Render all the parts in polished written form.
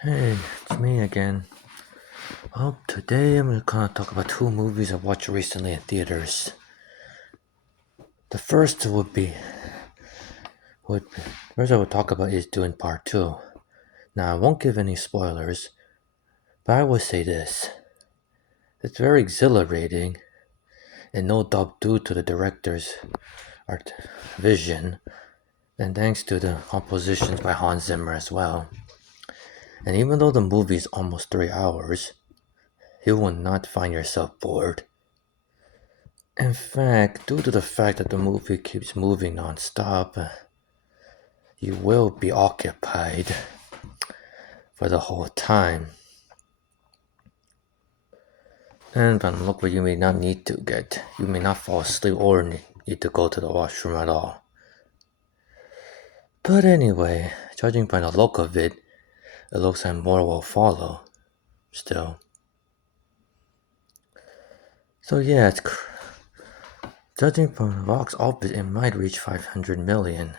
Hey, it's me again. Well, today I'm gonna talk about two movies I watched recently in theaters. The first would first I would talk about is doing part two. Now I won't give any spoilers, but I will say this: it's very exhilarating, and no doubt due to the director's art vision, and thanks to the compositions by Hans Zimmer as well. And even though the movie is almost 3 hours, you will not find yourself bored. In fact, due to the fact that the movie keeps moving non-stop, you will be occupied for the whole time. And look what you may not need to get. You may not fall asleep or need to go to the washroom at all. But anyway, judging by the look of it, it looks like more will follow. Still. So yeah, judging from the box office, it might reach 500 million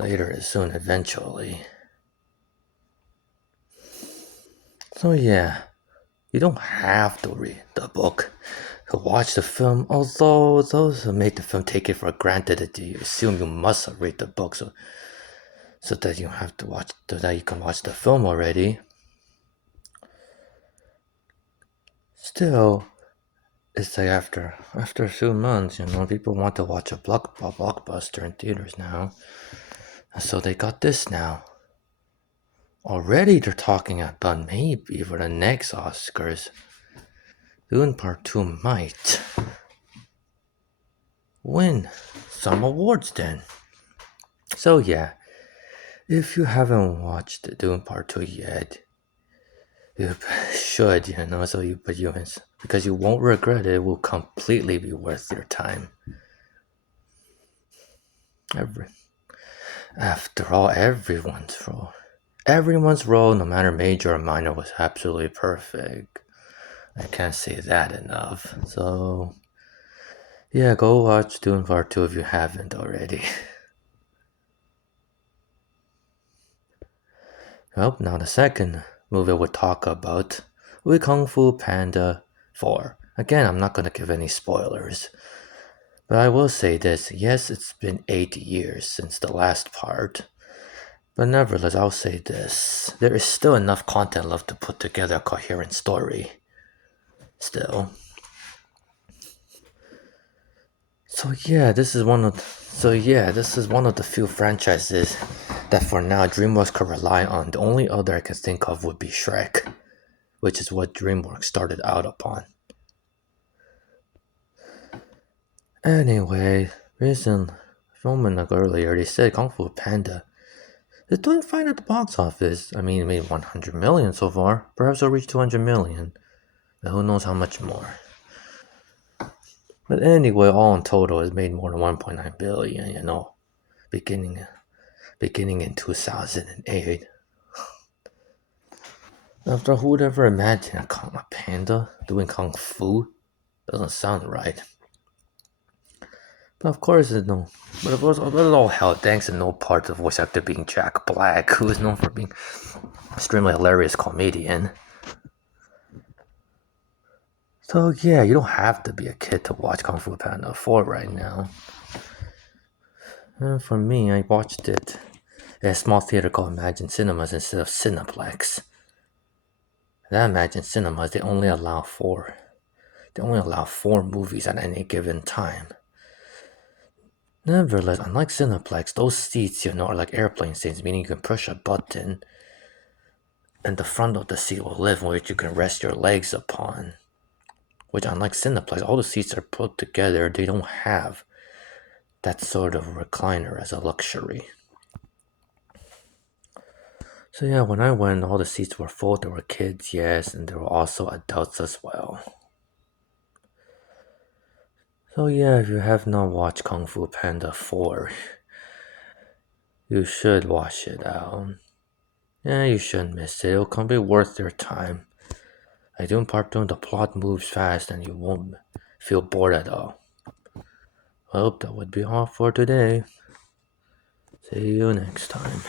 later soon eventually. So yeah, you don't have to read the book to watch the film, although those who made the film take it for granted that you assume you must read the book so that you have to watch so that you can watch the film already. Still, it's like after a few months, people want to watch a blockbuster in theaters now. So they got this now. Already they're talking about maybe for the next Oscars, Dune Part 2 might win some awards then. So yeah, if you haven't watched Dune Part 2 yet, you should, because you won't regret it. It will completely be worth your time. Every, After all, everyone's role, no matter major or minor, was absolutely perfect. I can't say that enough. So, yeah, go watch Dune Part 2 if you haven't already. Well, now the second movie we'll talk about will be Kung Fu Panda 4. Again, I'm not going to give any spoilers, but I will say this: yes, it's been 8 years since the last part, but nevertheless, I'll say this: there is still enough content left to put together a coherent story. Still. This is one of the few franchises that for now DreamWorks could rely on. The only other I can think of would be Shrek, which is what DreamWorks started out upon. Anyway, recent filming like earlier, they said Kung Fu Panda is doing fine at the box office. I mean, it made 100 million so far. Perhaps it'll reach 200 million. And who knows how much more. But anyway, all in total, it's made more than 1.9 billion, beginning beginning in 2008. After who would ever imagine a panda doing kung fu? Doesn't sound right. But of course, But it was all held thanks in no part to the voice actor being Jack Black, who is known for being an extremely hilarious comedian. So yeah, you don't have to be a kid to watch Kung Fu Panda 4 right now. And for me, I watched it at a small theater called Imagine Cinemas instead of Cineplex. That Imagine Cinemas, they only allow four movies at any given time. Nevertheless, unlike Cineplex, those seats, are like airplane seats, meaning you can push a button and the front of the seat will lift, which you can rest your legs upon. Which, unlike Cineplex, all the seats are put together, they don't have that sort of recliner as a luxury. So yeah, when I went, all the seats were full. There were kids, yes, and there were also adults as well. So yeah, if you have not watched Kung Fu Panda 4, you should watch it out. Yeah, you shouldn't miss it. It'll be worth your time. I do part 2, the plot moves fast and you won't feel bored at all. Well, that would be all for today. See you next time.